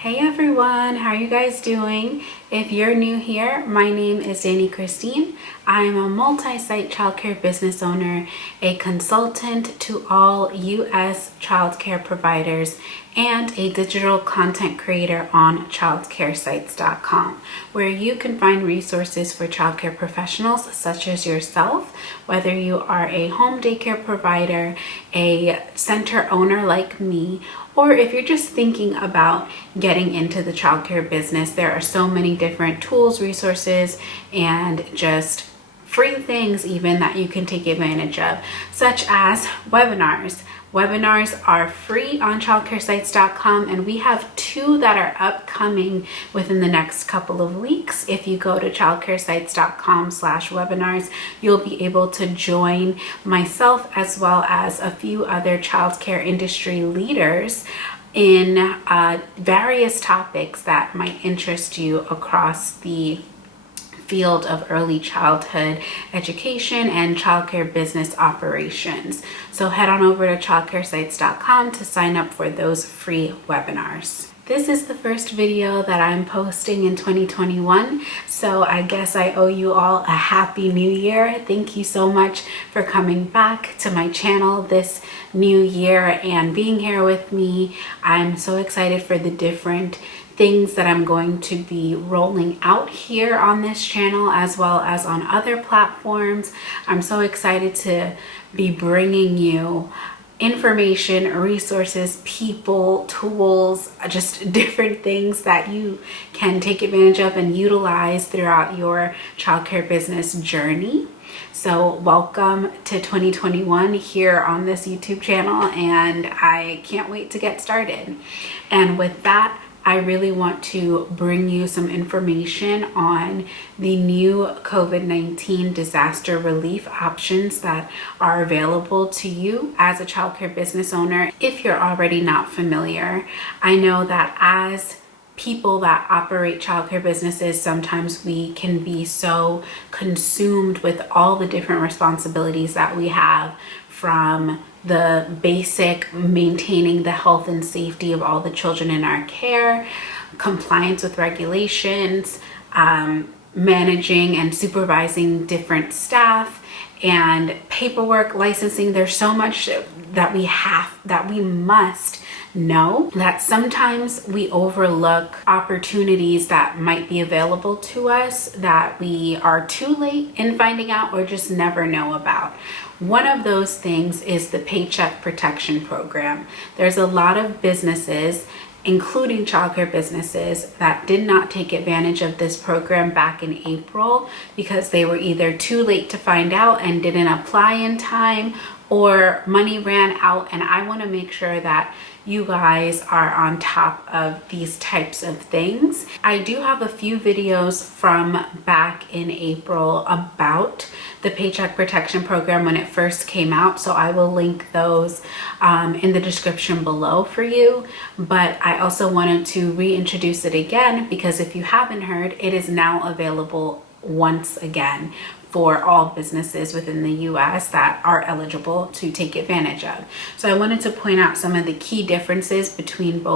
Hey everyone, how are you guys doing? If you're new here, my name is Dani Christine. I'm a multi-site childcare business owner, a consultant to all U.S. childcare providers, and a digital content creator on childcaresites.com, where you can find resources for childcare professionals such as yourself, whether you are a home daycare provider, a center owner like me, or if you're just thinking about getting into the childcare business. There are so many different tools, resources, and just free things even that you can take advantage of, such as webinars. Webinars are free on childcaresites.com, and we have 2 that are upcoming within the next couple of weeks. If you go to childcaresites.com/webinars, you'll be able to join myself as well as a few other childcare industry leaders in various topics that might interest you across the field of early childhood education and childcare business operations. So head on over to childcaresites.com to sign up for those free webinars. This is the first video that I'm posting in 2021, so I guess I owe you all a happy new year. Thank you so much for coming back to my channel this new year and being here with me. I'm so excited for the different things that I'm going to be rolling out here on this channel as well as on other platforms. I'm so excited to be bringing you information, resources, people, tools, just different things that you can take advantage of and utilize throughout your childcare business journey. So welcome to 2021 here on this YouTube channel, and I can't wait to get started. And with that, I really want to bring you some information on the new COVID-19 disaster relief options that are available to you as a childcare business owner if you're already not familiar. I know that as people that operate childcare businesses, sometimes we can be so consumed with all the different responsibilities that we have, from the basic maintaining the health and safety of all the children in our care, compliance with regulations, managing and supervising different staff, and paperwork, licensing. There's so much that we must know that sometimes we overlook opportunities that might be available to us that we are too late in finding out or just never know about. One of those things is the Paycheck protection program. There's a lot of businesses, including childcare businesses, that did not take advantage of this program back in April because they were either too late to find out and didn't apply in time, or money ran out. And I want to make sure that you guys are on top of these types of things. I do have a few videos from back in April about the Paycheck Protection Program when it first came out, so I will link those in the description below for you. But I also wanted to reintroduce it again because if you haven't heard, it is now available once again for all businesses within the US that are eligible to take advantage of. So I wanted to point out some of the key differences between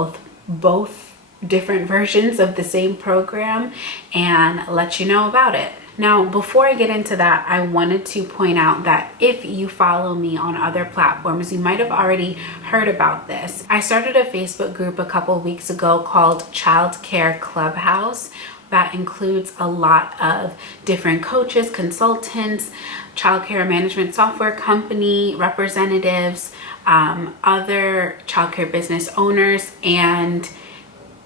both different versions of the same program and let you know about it. Now, before I get into that, I wanted to point out that if you follow me on other platforms, you might have already heard about this. I started a Facebook group a couple weeks ago called Childcare Clubhouse. That includes a lot of different coaches, consultants, childcare management software company representatives, other childcare business owners, and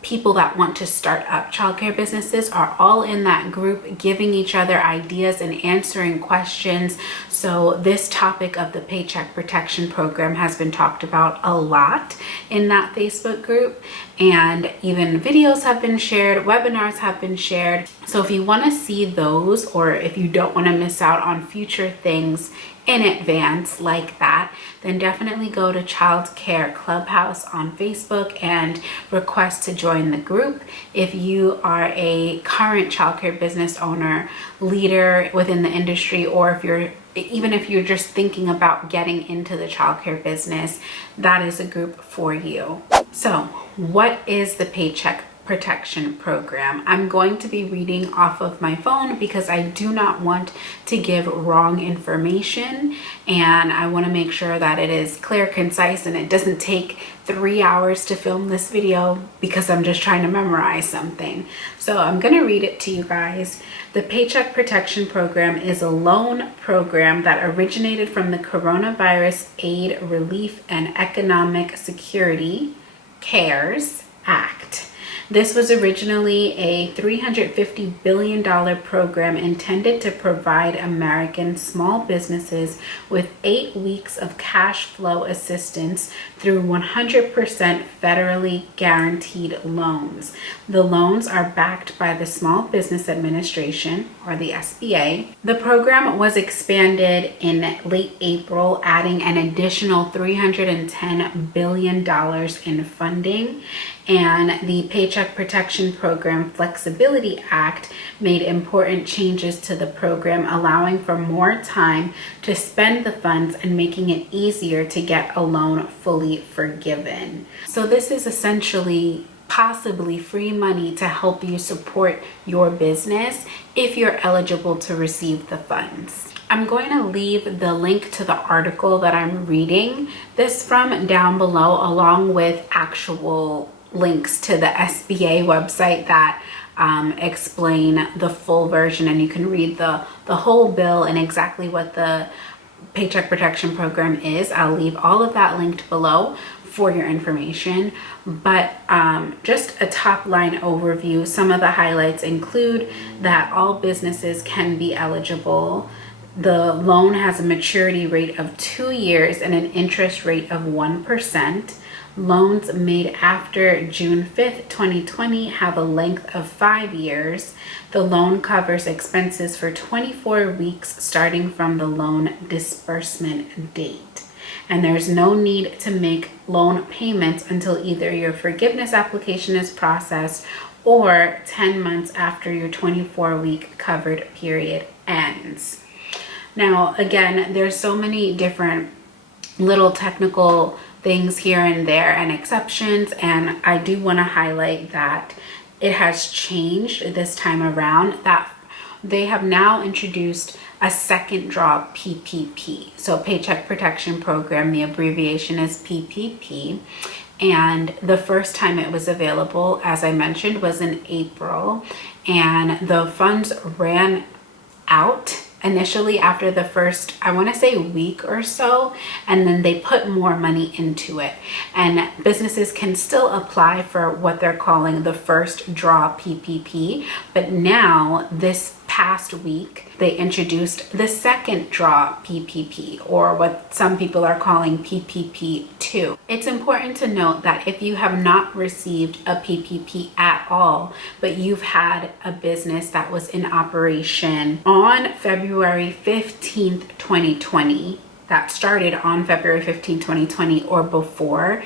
people that want to start up childcare businesses are all in that group, giving each other ideas and answering questions. So this topic of the Paycheck Protection Program has been talked about a lot in that Facebook group, and even videos have been shared, webinars have been shared. So if you want to see those, or if you don't want to miss out on future things in advance like that, then definitely go to Childcare Clubhouse on Facebook and request to join the group. If you are a current childcare business owner, leader within the industry, or even if you're just thinking about getting into the childcare business, that is a group for you. So what is the Paycheck Protection Program. I'm going to be reading off of my phone because I do not want to give wrong information, and I want to make sure that it is clear, concise, and it doesn't take 3 hours to film this video because I'm just trying to memorize something. So I'm going to read it to you guys. The Paycheck Protection Program is a loan program that originated from the Coronavirus Aid, Relief, and Economic Security CARES Act. This was originally a $350 billion program intended to provide American small businesses with 8 weeks of cash flow assistance through 100% federally guaranteed loans. The loans are backed by the Small Business Administration, or the SBA. The program was expanded in late April, adding an additional $310 billion in funding, and the Paycheck Protection Program Flexibility Act made important changes to the program, allowing for more time to spend the funds and making it easier to get a loan fully forgiven. So this is essentially possibly free money to help you support your business if you're eligible to receive the funds. I'm going to leave the link to the article that I'm reading this from down below, along with actual links to the SBA website that explain the full version, and you can read the whole bill and exactly what the Paycheck Protection Program is. I'll leave all of that linked below for your information, but just a top line overview. Some of the highlights include that all businesses can be eligible. The loan has a maturity rate of 2 years and an interest rate of 1%. Loans made after June 5th, 2020 have a length of 5 years. The loan covers expenses for 24 weeks starting from the loan disbursement date. And there's no need to make loan payments until either your forgiveness application is processed or 10 months after your 24-week covered period ends. Now, again, there's so many different little technical things here and there and exceptions, and I do want to highlight that it has changed this time around, that they have now introduced a second draw PPP. So Paycheck Protection Program, the abbreviation is PPP, and the first time it was available, as I mentioned, was in April, and the funds ran out initially after the first, I want to say, week or so, and then they put more money into it, and businesses can still apply for what they're calling the first draw PPP, but now this past week they introduced the second draw PPP, or what some people are calling PPP 2. It's important to note that if you have not received a PPP at all, but you've had a business that was in operation on February 15th, 2020, that started on February 15th, 2020 or before,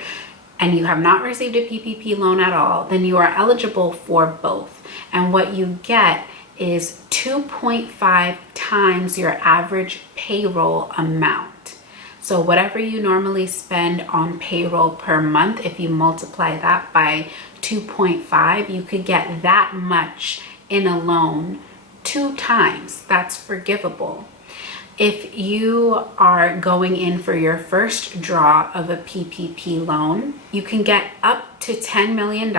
and you have not received a PPP loan at all, then you are eligible for both. And what you get is 2.5 times your average payroll amount. So whatever you normally spend on payroll per month, if you multiply that by 2.5, you could get that much in a loan 2 times. That's forgivable. If you are going in for your first draw of a PPP loan, you can get up to $10 million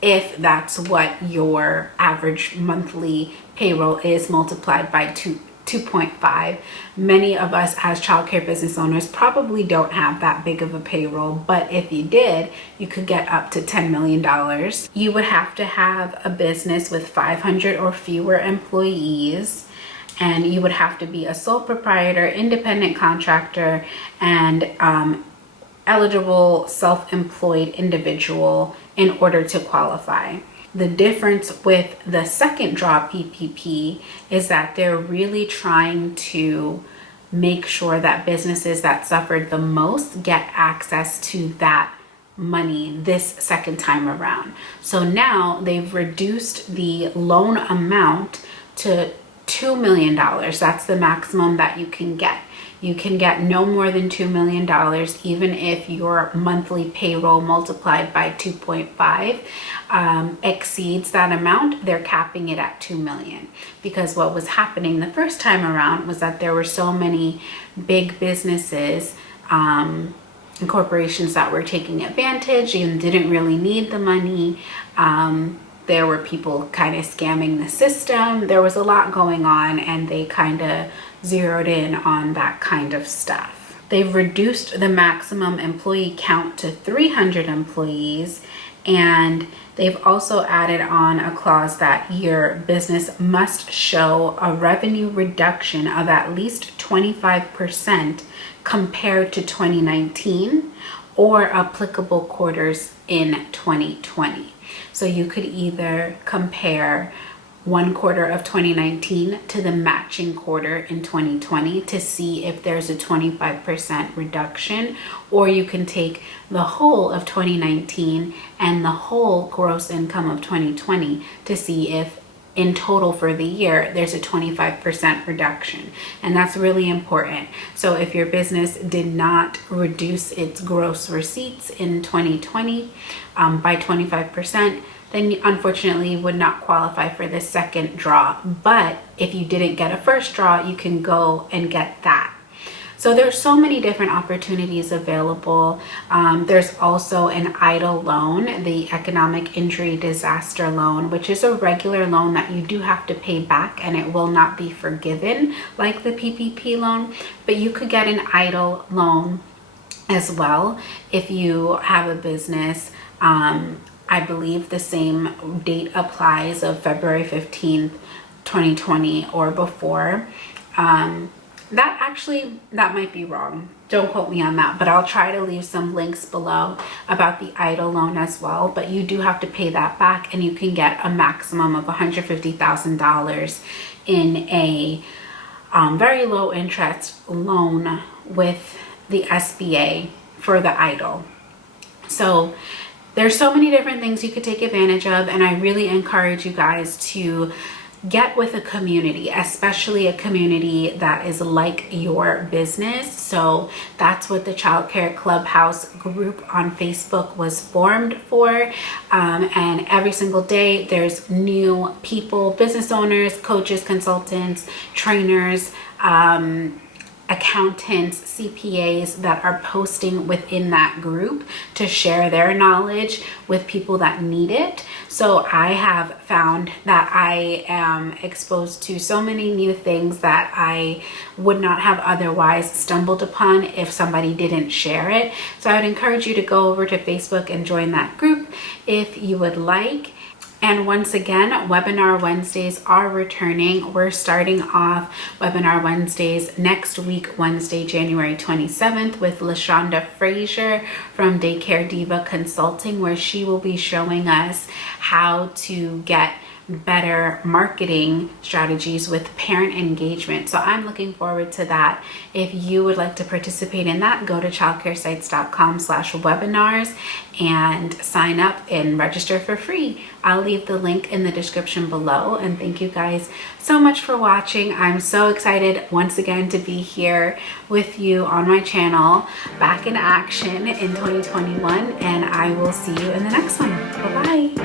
if that's what your average monthly payroll is multiplied by 2.5. Many of us as childcare business owners probably don't have that big of a payroll, but if you did, you could get up to $10 million. You would have to have a business with 500 or fewer employees, and you would have to be a sole proprietor, independent contractor, and eligible self-employed individual in order to qualify. The difference with the second draw PPP is that they're really trying to make sure that businesses that suffered the most get access to that money this second time around. So now they've reduced the loan amount to $2 million. That's the maximum that you can get. You can get no more than $2 million, even if your monthly payroll multiplied by 2.5 exceeds that amount. They're capping it at 2 million, because what was happening the first time around was that there were so many big businesses and corporations that were taking advantage and didn't really need the money. There were people kind of scamming the system. There was a lot going on, and they kind of zeroed in on that kind of stuff. They've reduced the maximum employee count to 300 employees, and they've also added on a clause that your business must show a revenue reduction of at least 25% compared to 2019 or applicable quarters in 2020. So you could either compare one quarter of 2019 to the matching quarter in 2020 to see if there's a 25% reduction, or you can take the whole of 2019 and the whole gross income of 2020 to see if in total for the year there's a 25% reduction. And that's really important. So if your business did not reduce its gross receipts in 2020 by 25%, then you unfortunately would not qualify for the second draw. But if you didn't get a first draw, you can go and get that. So there's so many different opportunities available. There's also an EIDL loan, the Economic Injury Disaster Loan, which is a regular loan that you do have to pay back, and it will not be forgiven like the PPP loan. But you could get an EIDL loan as well if you have a business. I believe the same date applies of February 15th, 2020 or before. That might be wrong. Don't quote me on that, but I'll try to leave some links below about the EIDL loan as well. But you do have to pay that back, and you can get a maximum of $150,000 in a very low interest loan with the SBA for the EIDL. So there's so many different things you could take advantage of, and I really encourage you guys to get with a community, especially a community that is like your business. So that's what the Childcare Clubhouse group on Facebook was formed for. And every single day there's new people, business owners, coaches, consultants, trainers, accountants, CPAs that are posting within that group to share their knowledge with people that need it. So I have found that I am exposed to so many new things that I would not have otherwise stumbled upon if somebody didn't share it. So I would encourage you to go over to Facebook and join that group if you would like. And once again, Webinar Wednesdays are returning. We're starting off Webinar Wednesdays next week, Wednesday, January 27th, with LaShonda Frazier from Daycare Diva Consulting, where she will be showing us how to get better marketing strategies with parent engagement. So I'm looking forward to that. If you would like to participate in that, go to childcaresites.com/webinars and sign up and register for free. I'll leave the link in the description below. And thank you guys so much for watching. I'm so excited once again to be here with you on my channel, back in action in 2021, and I will see you in the next one. Bye-bye.